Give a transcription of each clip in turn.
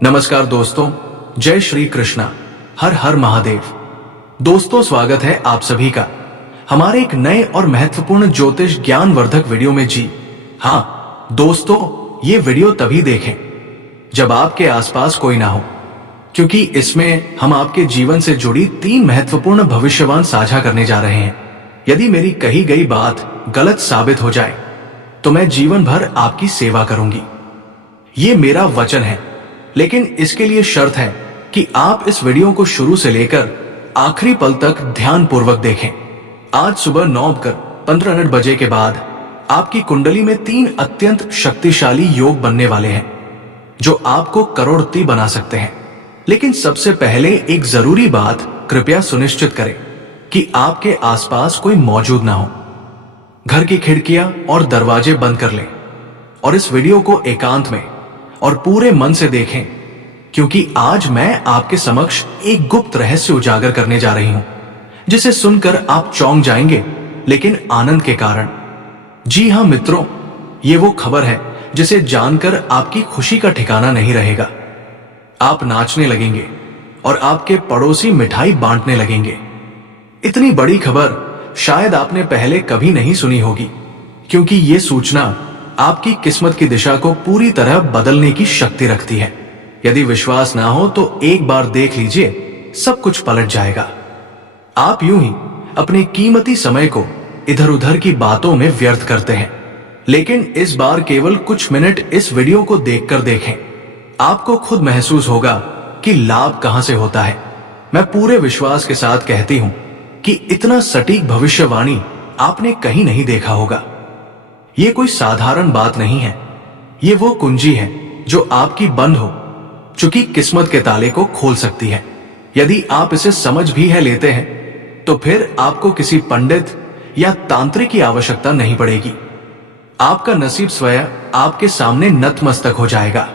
नमस्कार दोस्तों, जय श्री कृष्णा, हर हर महादेव। दोस्तों, स्वागत है आप सभी का हमारे एक नए और महत्वपूर्ण ज्योतिष ज्ञानवर्धक वीडियो में। जी हाँ दोस्तों, ये वीडियो तभी देखें जब आपके आसपास कोई ना हो, क्योंकि इसमें हम आपके जीवन से जुड़ी 3 महत्वपूर्ण भविष्यवाणी साझा करने जा रहे हैं। यदि मेरी कही गई बात गलत साबित हो जाए तो मैं जीवन भर आपकी सेवा करूंगी, ये मेरा वचन है। लेकिन इसके लिए शर्त है कि आप इस वीडियो को शुरू से लेकर आखिरी पल तक ध्यान पूर्वक देखें। आज सुबह 9:15 बजे के बाद आपकी कुंडली में 3 अत्यंत शक्तिशाली योग बनने वाले हैं जो आपको करोड़पति बना सकते हैं। लेकिन सबसे पहले एक जरूरी बात कृपया सुनिश्चित करें कि आपके आसपास कोई मौजूद ना हो। घर की खिड़कियां और दरवाजे बंद कर लें और इस वीडियो को एकांत में और पूरे मन से देखें, क्योंकि आज मैं आपके समक्ष एक गुप्त रहस्य उजागर करने जा रही हूं, जिसे सुनकर आप चौंक जाएंगे, लेकिन आनंद के कारण। जी हां मित्रों, ये वो खबर है जिसे जानकर आपकी खुशी का ठिकाना नहीं रहेगा। आप नाचने लगेंगे और आपके पड़ोसी मिठाई बांटने लगेंगे। इतनी बड़ी खबर शायद आपने पहले कभी नहीं सुनी होगी, क्योंकि ये सूचना आपकी किस्मत की दिशा को पूरी तरह बदलने की शक्ति रखती है। यदि विश्वास ना हो तो एक बार देख लीजिए, सब कुछ पलट जाएगा। आप यूं ही अपने कीमती समय को इधर उधर की बातों में व्यर्थ करते हैं, लेकिन इस बार केवल कुछ मिनट इस वीडियो को देखकर देखें। आपको खुद महसूस होगा कि लाभ कहां से होता है। मैं पूरे विश्वास के साथ कहती हूं कि इतना सटीक भविष्यवाणी आपने कहीं नहीं देखा होगा। ये कोई साधारण बात नहीं है, ये वो कुंजी है जो आपकी बंद हो चुकी किस्मत के ताले को खोल सकती है। यदि आप इसे समझ भी है लेते हैं तो फिर आपको किसी पंडित या तांत्रिक की आवश्यकता नहीं पड़ेगी। आपका नसीब स्वयं आपके सामने नतमस्तक हो जाएगा।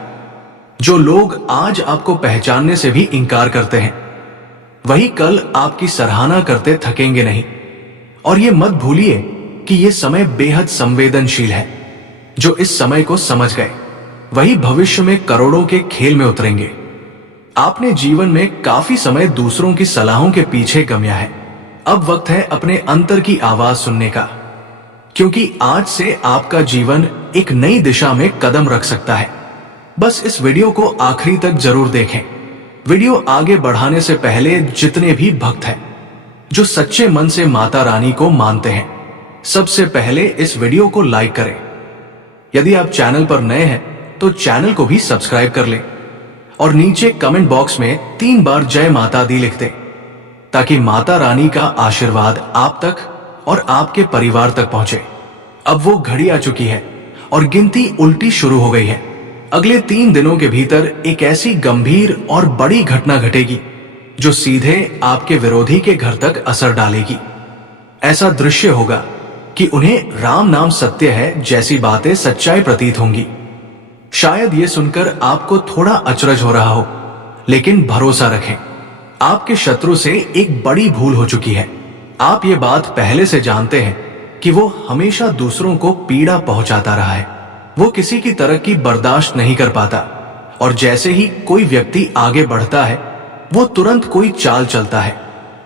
जो लोग आज आपको पहचानने से भी इंकार करते हैं, वही कल आपकी सराहना करते थकेंगे नहीं। और ये मत भूलिए कि ये समय बेहद संवेदनशील है। जो इस समय को समझ गए वही भविष्य में करोड़ों के खेल में उतरेंगे। आपने जीवन में काफी समय दूसरों की सलाहों के पीछे गंवाया है। अब वक्त है अपने अंतर की आवाज सुनने का, क्योंकि आज से आपका जीवन एक नई दिशा में कदम रख सकता है। बस इस वीडियो को आखिरी तक जरूर देखें। वीडियो आगे बढ़ाने से पहले जितने भी भक्त हैं जो सच्चे मन से माता रानी को मानते हैं, सबसे पहले इस वीडियो को लाइक करें। यदि आप चैनल पर नए हैं तो चैनल को भी सब्सक्राइब कर लें और नीचे कमेंट बॉक्स में 3 बार जय माता दी लिख दें, ताकि माता रानी का आशीर्वाद आप तक और आपके परिवार तक पहुंचे। अब वो घड़ी आ चुकी है और गिनती उल्टी शुरू हो गई है। अगले 3 दिनों के भीतर एक ऐसी गंभीर और बड़ी घटना घटेगी जो सीधे आपके विरोधी के घर तक असर डालेगी। ऐसा दृश्य होगा कि उन्हें राम नाम सत्य है जैसी बातें सच्चाई प्रतीत होंगी। शायद ये सुनकर आपको थोड़ा अचरज हो रहा हो, लेकिन भरोसा रखें, आपके शत्रु से एक बड़ी भूल हो चुकी है। आप ये बात पहले से जानते हैं कि वो हमेशा दूसरों को पीड़ा पहुंचाता रहा है। वो किसी की तरक्की बर्दाश्त नहीं कर पाता और जैसे ही कोई व्यक्ति आगे बढ़ता है वो तुरंत कोई चाल चलता है।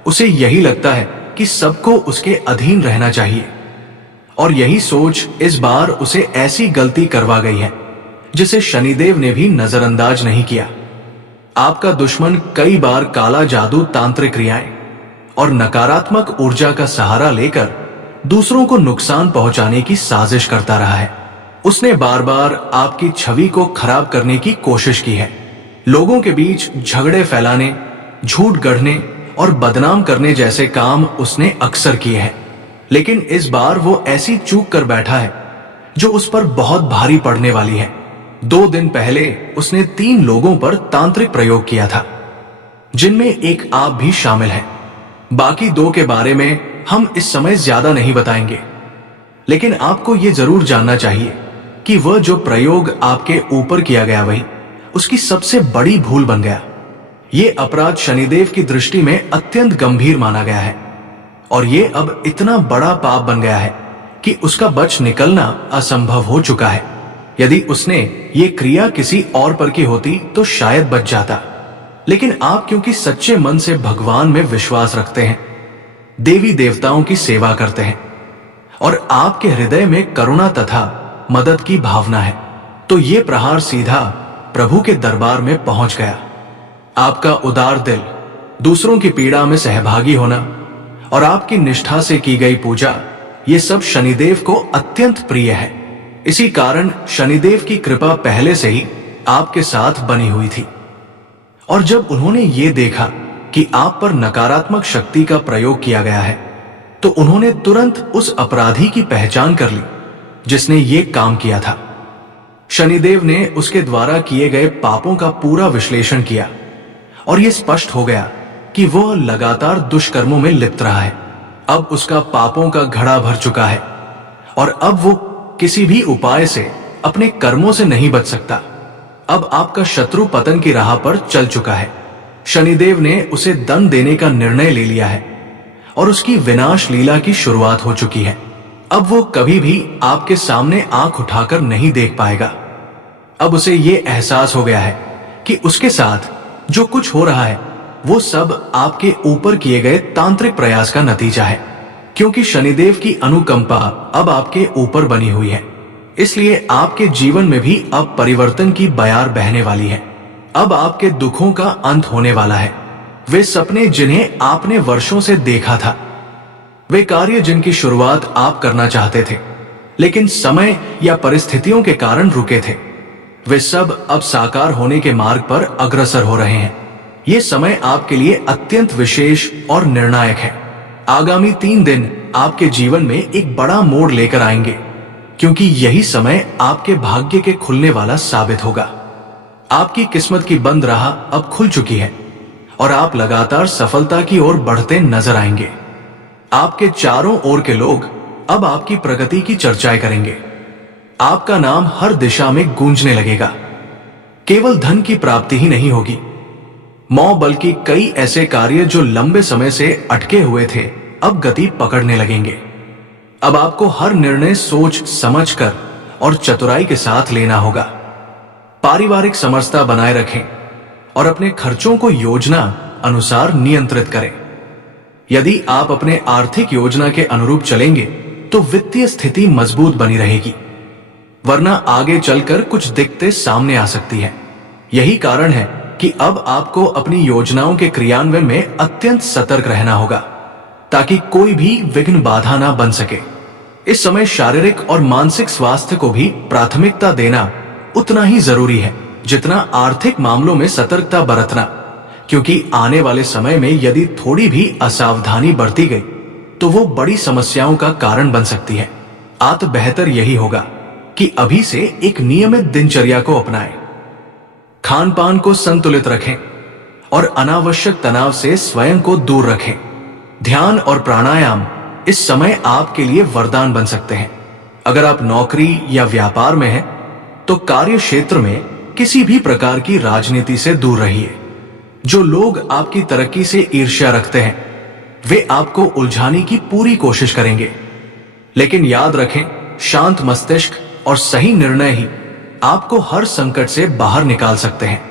उसे यही लगता है कि सबको उसके अधीन रहना चाहिए, और यही सोच इस बार उसे ऐसी गलती करवा गई है जिसे शनिदेव ने भी नजरअंदाज नहीं किया। आपका दुश्मन कई बार काला जादू, तांत्रिक क्रियाएं और नकारात्मक ऊर्जा का सहारा लेकर दूसरों को नुकसान पहुंचाने की साजिश करता रहा है। उसने बार बार आपकी छवि को खराब करने की कोशिश की है। लोगों के बीच झगड़े फैलाने, झूठ गढ़ने और बदनाम करने जैसे काम उसने अक्सर किए हैं। लेकिन इस बार वो ऐसी चूक कर बैठा है जो उस पर बहुत भारी पड़ने वाली है। 2 दिन पहले उसने 3 लोगों पर तांत्रिक प्रयोग किया था, जिनमें एक आप भी शामिल हैं। बाकी 2 के बारे में हम इस समय ज्यादा नहीं बताएंगे, लेकिन आपको ये जरूर जानना चाहिए कि वह जो प्रयोग आपके ऊपर किया गया वही उसकी सबसे बड़ी भूल बन गया। ये अपराध शनिदेव की दृष्टि में अत्यंत गंभीर माना गया है और ये अब इतना बड़ा पाप बन गया है कि उसका बच निकलना असंभव हो चुका है। यदि उसने ये क्रिया किसी और पर की होती तो शायद बच जाता, लेकिन आप क्योंकि सच्चे मन से भगवान में विश्वास रखते हैं, देवी देवताओं की सेवा करते हैं और आपके हृदय में करुणा तथा मदद की भावना है, तो ये प्रहार सीधा प्रभु के दरबार में पहुंच गया। आपका उदार दिल, दूसरों की पीड़ा में सहभागी होना और आपकी निष्ठा से की गई पूजा, ये सब शनिदेव को अत्यंत प्रिय है। इसी कारण शनिदेव की कृपा पहले से ही आपके साथ बनी हुई थी। और जब उन्होंने ये देखा कि आप पर नकारात्मक शक्ति का प्रयोग किया गया है, तो उन्होंने तुरंत उस अपराधी की पहचान कर ली जिसने ये काम किया था। शनिदेव ने उसके द्वारा किए गए पापों का पूरा विश्लेषण किया और यह स्पष्ट हो गया कि वह लगातार दुष्कर्मों में लिप्त रहा है। अब उसका पापों का घड़ा भर चुका है और अब वो किसी भी उपाय से अपने कर्मों से नहीं बच सकता। अब आपका शत्रु पतन की राह पर चल चुका है। शनिदेव ने उसे दंड देने का निर्णय ले लिया है और उसकी विनाश लीला की शुरुआत हो चुकी है। अब वो कभी भी आपके सामने आंख उठाकर नहीं देख पाएगा। अब उसे ये एहसास हो गया है कि उसके साथ जो कुछ हो रहा है वो सब आपके ऊपर किए गए तांत्रिक प्रयास का नतीजा है, क्योंकि शनिदेव की अनुकंपा अब आपके ऊपर बनी हुई है। इसलिए आपके जीवन में भी अब परिवर्तन की बयार बहने वाली है। अब आपके दुखों का अंत होने वाला है। वे सपने जिन्हें आपने वर्षों से देखा था, वे कार्य जिनकी शुरुआत आप करना चाहते थे लेकिन समय या परिस्थितियों के कारण रुके थे, वे सब अब साकार होने के मार्ग पर अग्रसर हो रहे हैं। ये समय आपके लिए अत्यंत विशेष और निर्णायक है। आगामी 3 दिन आपके जीवन में एक बड़ा मोड़ लेकर आएंगे, क्योंकि यही समय आपके भाग्य के खुलने वाला साबित होगा। आपकी किस्मत की बंद राह अब खुल चुकी है और आप लगातार सफलता की ओर बढ़ते नजर आएंगे। आपके चारों ओर के लोग अब आपकी प्रगति की चर्चाएं करेंगे। आपका नाम हर दिशा में गूंजने लगेगा। केवल धन की प्राप्ति ही नहीं होगी, बल्कि कई ऐसे कार्य जो लंबे समय से अटके हुए थे अब गति पकड़ने लगेंगे। अब आपको हर निर्णय सोच समझकर और चतुराई के साथ लेना होगा। पारिवारिक समरसता बनाए रखें और अपने खर्चों को योजना अनुसार नियंत्रित करें। यदि आप अपने आर्थिक योजना के अनुरूप चलेंगे तो वित्तीय स्थिति मजबूत बनी रहेगी, वरना आगे चलकर दिक्कतें दिक्कतें सामने आ सकती है। यही कारण है कि अब आपको अपनी योजनाओं के क्रियान्वयन में अत्यंत सतर्क रहना होगा, ताकि कोई भी विघ्न बाधा ना बन सके। इस समय शारीरिक और मानसिक स्वास्थ्य को भी प्राथमिकता देना उतना ही जरूरी है जितना आर्थिक मामलों में सतर्कता बरतना, क्योंकि आने वाले समय में यदि थोड़ी भी असावधानी बरती गई तो वो बड़ी समस्याओं का कारण बन सकती है। बेहतर यही होगा कि अभी से एक नियमित दिनचर्या को अपनाएं, खान पान को संतुलित रखें और अनावश्यक तनाव से स्वयं को दूर रखें। ध्यान और प्राणायाम इस समय आपके लिए वरदान बन सकते हैं। अगर आप नौकरी या व्यापार में हैं तो कार्य क्षेत्र में किसी भी प्रकार की राजनीति से दूर रहिए। जो लोग आपकी तरक्की से ईर्ष्या रखते हैं वे आपको उलझाने की पूरी कोशिश करेंगे, लेकिन याद रखें, शांत मस्तिष्क और सही निर्णय ही आपको हर संकट से बाहर निकाल सकते हैं।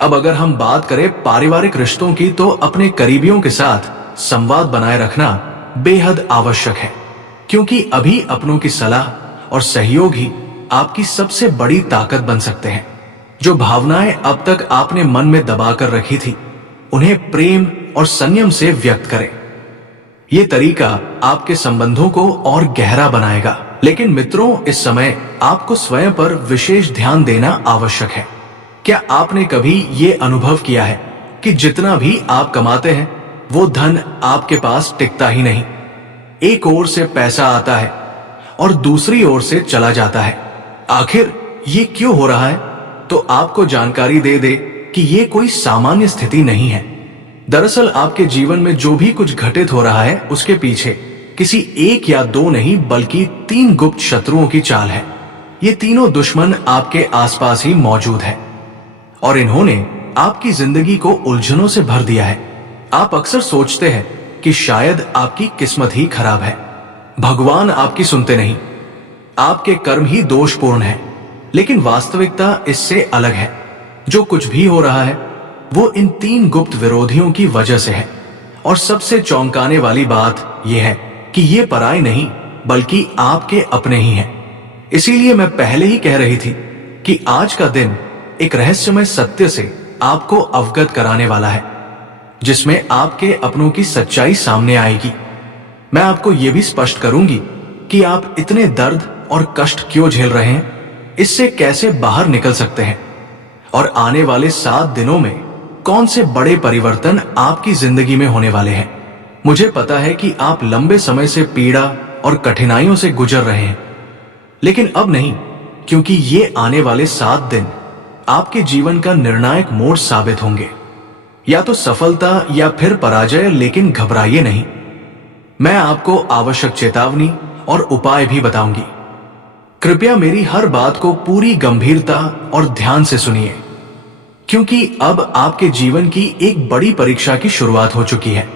अब अगर हम बात करें पारिवारिक रिश्तों की, तो अपने करीबियों के साथ संवाद बनाए रखना बेहद आवश्यक है, क्योंकि अभी अपनों की सलाह और सहयोग ही आपकी सबसे बड़ी ताकत बन सकते हैं। जो भावनाएं अब तक आपने मन में दबाकर रखी थी, उन्हें प्रेम और संयम से व्यक्त करें। ये तरीका आपके संबंधों को और गहरा बनाएगा। लेकिन मित्रों, इस समय आपको स्वयं पर विशेष ध्यान देना आवश्यक है। क्या आपने कभी ये अनुभव किया है कि जितना भी आप कमाते हैं वो धन आपके पास टिकता ही नहीं? एक ओर से पैसा आता है और दूसरी ओर से चला जाता है। आखिर ये क्यों हो रहा है? तो आपको जानकारी दे दे कि ये कोई सामान्य स्थिति नहीं है। दरअसल आपके जीवन में जो भी कुछ घटित हो रहा है उसके पीछे किसी एक या दो नहीं बल्कि 3 गुप्त शत्रुओं की चाल है। ये तीनों दुश्मन आपके आसपास ही मौजूद है और इन्होंने आपकी जिंदगी को उलझनों से भर दिया है। आप अक्सर सोचते हैं कि शायद आपकी किस्मत ही खराब है, भगवान आपकी सुनते नहीं, आपके कर्म ही दोषपूर्ण है। लेकिन वास्तविकता इससे अलग है। जो कुछ भी हो रहा है वो इन 3 गुप्त विरोधियों की वजह से है। और सबसे चौंकाने वाली बात यह है कि ये पराये नहीं बल्कि आपके अपने ही हैं। इसीलिए मैं पहले ही कह रही थी कि आज का दिन एक रहस्यमय सत्य से आपको अवगत कराने वाला है, जिसमें आपके अपनों की सच्चाई सामने आएगी। मैं आपको यह भी स्पष्ट करूंगी कि आप इतने दर्द और कष्ट क्यों झेल रहे हैं, इससे कैसे बाहर निकल सकते हैं, और आने वाले 7 दिनों में कौन से बड़े परिवर्तन आपकी जिंदगी में होने वाले हैं। मुझे पता है कि आप लंबे समय से पीड़ा और कठिनाइयों से गुजर रहे हैं, लेकिन अब नहीं, क्योंकि ये आने वाले 7 दिन आपके जीवन का निर्णायक मोड़ साबित होंगे। या तो सफलता या फिर पराजय, लेकिन घबराइए नहीं। मैं आपको आवश्यक चेतावनी और उपाय भी बताऊंगी। कृपया मेरी हर बात को पूरी गंभीरता और ध्यान से सुनिए, क्योंकि अब आपके जीवन की एक बड़ी परीक्षा की शुरुआत हो चुकी है।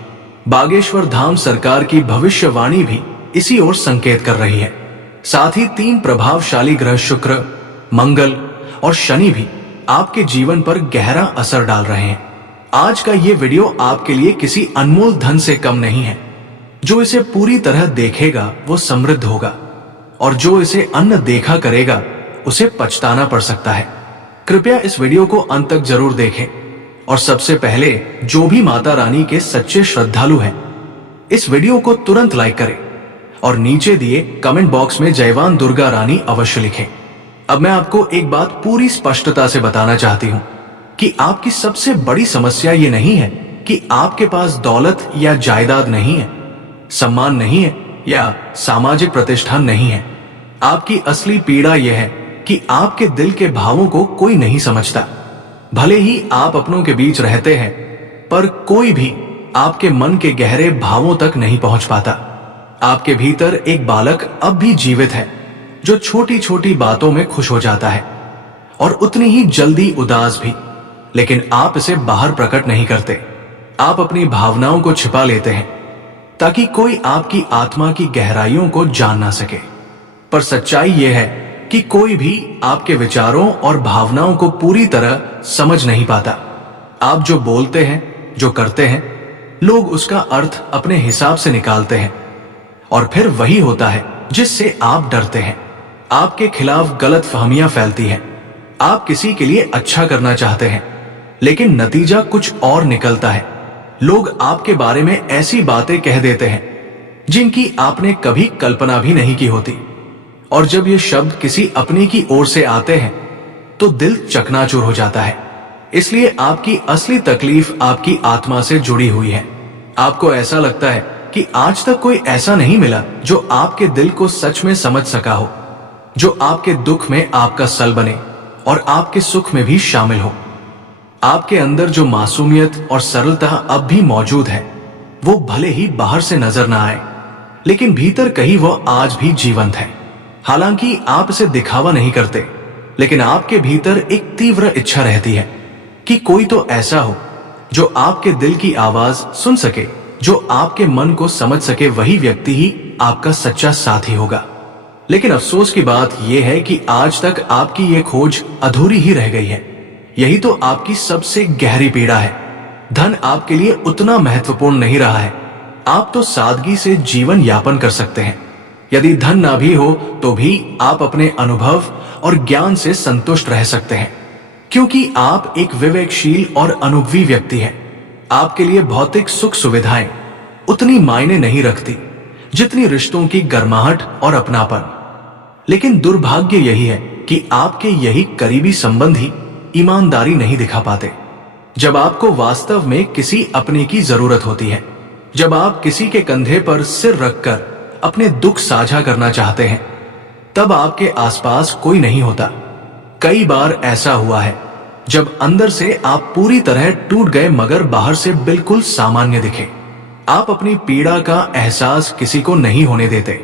बागेश्वर धाम सरकार की भविष्यवाणी भी इसी ओर संकेत कर रही है। साथ ही 3 प्रभावशाली ग्रह शुक्र, मंगल और शनि भी आपके जीवन पर गहरा असर डाल रहे हैं। आज का ये वीडियो आपके लिए किसी अनमोल धन से कम नहीं है। जो इसे पूरी तरह देखेगा वो समृद्ध होगा, और जो इसे अन्न देखा करेगा उसे पछताना पड़ सकता है। कृपया इस वीडियो को अंत तक जरूर देखें, और सबसे पहले जो भी माता रानी के सच्चे श्रद्धालु हैं, इस वीडियो को तुरंत लाइक करें और नीचे दिए कमेंट बॉक्स में जयवान दुर्गा रानी अवश्य लिखें। अब मैं आपको एक बात पूरी स्पष्टता से बताना चाहती हूं कि आपकी सबसे बड़ी समस्या ये नहीं है कि आपके पास दौलत या जायदाद नहीं है, सम्मान नहीं है या सामाजिक प्रतिष्ठा नहीं है। आपकी असली पीड़ा यह है कि आपके दिल के भावों को कोई नहीं समझता। भले ही आप अपनों के बीच रहते हैं, पर कोई भी आपके मन के गहरे भावों तक नहीं पहुंच पाता। आपके भीतर एक बालक अब भी जीवित है, जो छोटी छोटी बातों में खुश हो जाता है और उतनी ही जल्दी उदास भी, लेकिन आप इसे बाहर प्रकट नहीं करते। आप अपनी भावनाओं को छिपा लेते हैं ताकि कोई आपकी आत्मा की गहराइयों को जान ना सके। पर सच्चाई यह है कि कोई भी आपके विचारों और भावनाओं को पूरी तरह समझ नहीं पाता। आप जो बोलते हैं, जो करते हैं, लोग उसका अर्थ अपने हिसाब से निकालते हैं, और फिर वही होता है जिससे आप डरते हैं। आपके खिलाफ गलत फहमियां फैलती हैं। आप किसी के लिए अच्छा करना चाहते हैं, लेकिन नतीजा कुछ और निकलता है। लोग आपके बारे में ऐसी बातें कह देते हैं जिनकी आपने कभी कल्पना भी नहीं की होती, और जब ये शब्द किसी अपने की ओर से आते हैं तो दिल चकनाचूर हो जाता है। इसलिए आपकी असली तकलीफ आपकी आत्मा से जुड़ी हुई है। आपको ऐसा लगता है कि आज तक कोई ऐसा नहीं मिला जो आपके दिल को सच में समझ सका हो, जो आपके दुख में आपका सल बने और आपके सुख में भी शामिल हो। आपके अंदर जो मासूमियत और सरलता अब भी मौजूद है, वो भले ही बाहर से नजर ना आए, लेकिन भीतर कहीं वो आज भी जीवंत है। हालांकि आप इसे दिखावा नहीं करते, लेकिन आपके भीतर एक तीव्र इच्छा रहती है कि कोई तो ऐसा हो जो आपके दिल की आवाज सुन सके, जो आपके मन को समझ सके। वही व्यक्ति ही आपका सच्चा साथी होगा। लेकिन अफसोस की बात यह है कि आज तक आपकी ये खोज अधूरी ही रह गई है। यही तो आपकी सबसे गहरी पीड़ा है। धन आपके लिए उतना महत्वपूर्ण नहीं रहा है। आप तो सादगी से जीवन यापन कर सकते हैं। यदि धन ना भी हो तो भी आप अपने अनुभव और ज्ञान से संतुष्ट रह सकते हैं, क्योंकि आप एक विवेकशील और अनुभवी व्यक्ति हैं। आपके लिए भौतिक सुख सुविधाएं उतनी मायने नहीं रखती जितनी रिश्तों की गर्माहट और अपनापन। लेकिन दुर्भाग्य यही है कि आपके यही करीबी संबंधी ईमानदारी नहीं दिखा पाते। जब आपको वास्तव में किसी अपने की जरूरत होती है, जब आप किसी के कंधे पर सिर रखकर अपने दुख साझा करना चाहते हैं, तब आपके आसपास कोई नहीं होता। कई बार ऐसा हुआ है जब अंदर से आप पूरी तरह टूट गए मगर बाहर से बिल्कुल सामान्य दिखे। आप अपनी पीड़ा का एहसास किसी को नहीं होने देते,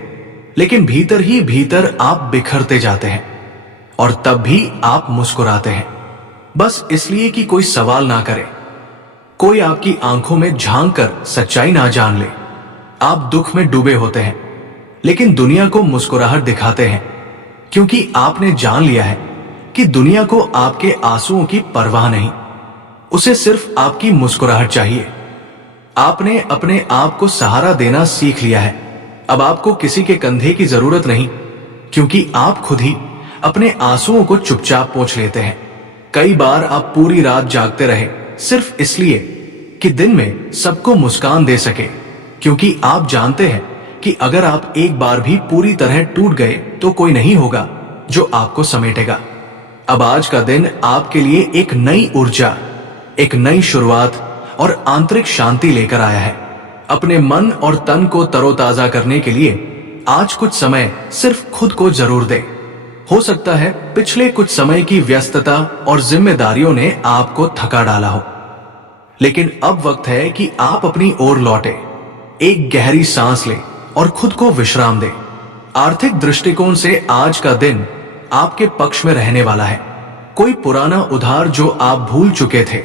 लेकिन भीतर ही भीतर आप बिखरते जाते हैं, और तब भी आप मुस्कुराते हैं, बस इसलिए कि कोई सवाल ना करे, कोई आपकी आंखों में झांक कर सच्चाई ना जान ले। आप दुख में डूबे होते हैं, लेकिन दुनिया को मुस्कुराहट दिखाते हैं, क्योंकि आपने जान लिया है कि दुनिया को आपके आंसुओं की परवाह नहीं, उसे सिर्फ आपकी मुस्कुराहट चाहिए। आपने अपने आप को सहारा देना सीख लिया है। अब आपको किसी के कंधे की जरूरत नहीं, क्योंकि आप खुद ही अपने आंसुओं को चुपचाप पोंछ लेते हैं। कई बार आप पूरी रात जागते रहे सिर्फ इसलिए कि दिन में सबको मुस्कान दे सके, क्योंकि आप जानते हैं कि अगर आप एक बार भी पूरी तरह टूट गए तो कोई नहीं होगा जो आपको समेटेगा। अब आज का दिन आपके लिए एक नई ऊर्जा, एक नई शुरुआत और आंतरिक शांति लेकर आया है। अपने मन और तन को तरोताजा करने के लिए आज कुछ समय सिर्फ खुद को जरूर दे। हो सकता है पिछले कुछ समय की व्यस्तता और जिम्मेदारियों ने आपको थका डाला हो, लेकिन अब वक्त है कि आप अपनी ओर लौटे, एक गहरी सांस ले और खुद को विश्राम दे। आर्थिक दृष्टिकोण से आज का दिन आपके पक्ष में रहने वाला है। कोई पुराना उधार जो आप भूल चुके थे,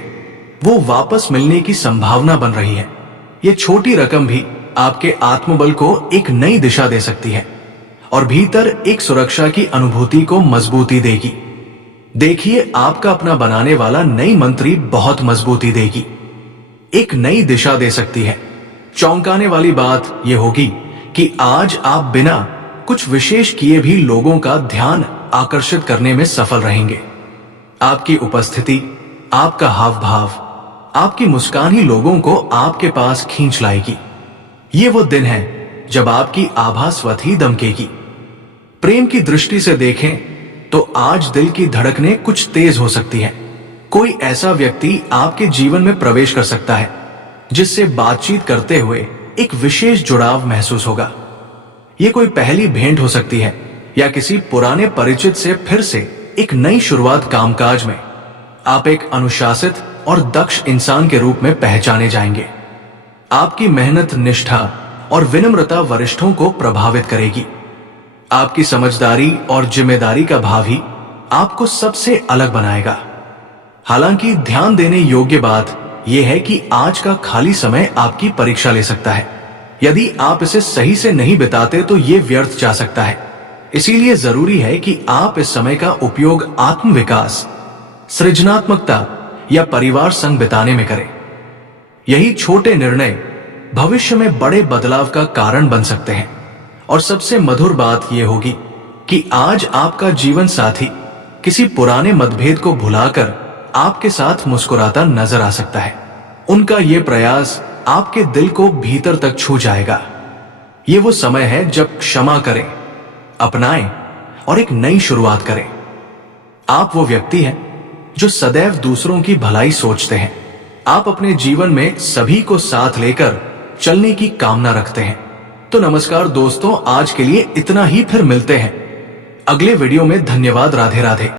वो वापस मिलने की संभावना बन रही है। ये छोटी रकम भी आपके आत्मबल को एक नई दिशा दे सकती है और भीतर एक सुरक्षा की अनुभूति को मजबूती देगी। देखिए, आपका अपना बनाने वाला नई मंत्री बहुत मजबूती देगी, एक नई दिशा दे सकती है। चौंकाने वाली बात यह होगी कि आज आप बिना कुछ विशेष किए भी लोगों का ध्यान आकर्षित करने में सफल रहेंगे। आपकी उपस्थिति, आपका हाव भाव, आपकी मुस्कान ही लोगों को आपके पास खींच लाएगी। ये वो दिन है जब आपकी आभा स्वतः ही दमकेगी। प्रेम की दृष्टि से देखें तो आज दिल की धड़कनें कुछ तेज हो सकती हैं। कोई ऐसा व्यक्ति आपके जीवन में प्रवेश कर सकता है जिससे बातचीत करते हुए एक विशेष जुड़ाव महसूस होगा। ये कोई पहली भेंट हो सकती है या किसी पुराने परिचित से फिर से एक नई शुरुआत। कामकाज में आप एक अनुशासित और दक्ष इंसान के रूप में पहचाने जाएंगे। आपकी मेहनत, निष्ठा और विनम्रता वरिष्ठों को प्रभावित करेगी। आपकी समझदारी और जिम्मेदारी का भाव ही आपको सबसे अलग बनाएगा। हालांकि ध्यान देने योग्य बात यह है कि आज का खाली समय आपकी परीक्षा ले सकता है। यदि आप इसे सही से नहीं बिताते तो ये व्यर्थ जा सकता है। इसीलिए जरूरी है कि आप इस समय का उपयोग आत्मविकास, सृजनात्मकता या परिवार संग बिताने में करें। यही छोटे निर्णय भविष्य में बड़े बदलाव का कारण बन सकते हैं। और सबसे मधुर बात यह होगी कि आज आपका जीवन साथी किसी पुराने मतभेद को भुलाकर आपके साथ मुस्कुराता नजर आ सकता है। उनका यह प्रयास आपके दिल को भीतर तक छू जाएगा। ये वो समय है जब क्षमा करें, अपनाएं और एक नई शुरुआत करें। आप वो व्यक्ति हैं जो सदैव दूसरों की भलाई सोचते हैं। आप अपने जीवन में सभी को साथ लेकर चलने की कामना रखते हैं। तो नमस्कार दोस्तों, आज के लिए इतना ही। फिर मिलते हैं अगले वीडियो में। धन्यवाद। राधे राधे।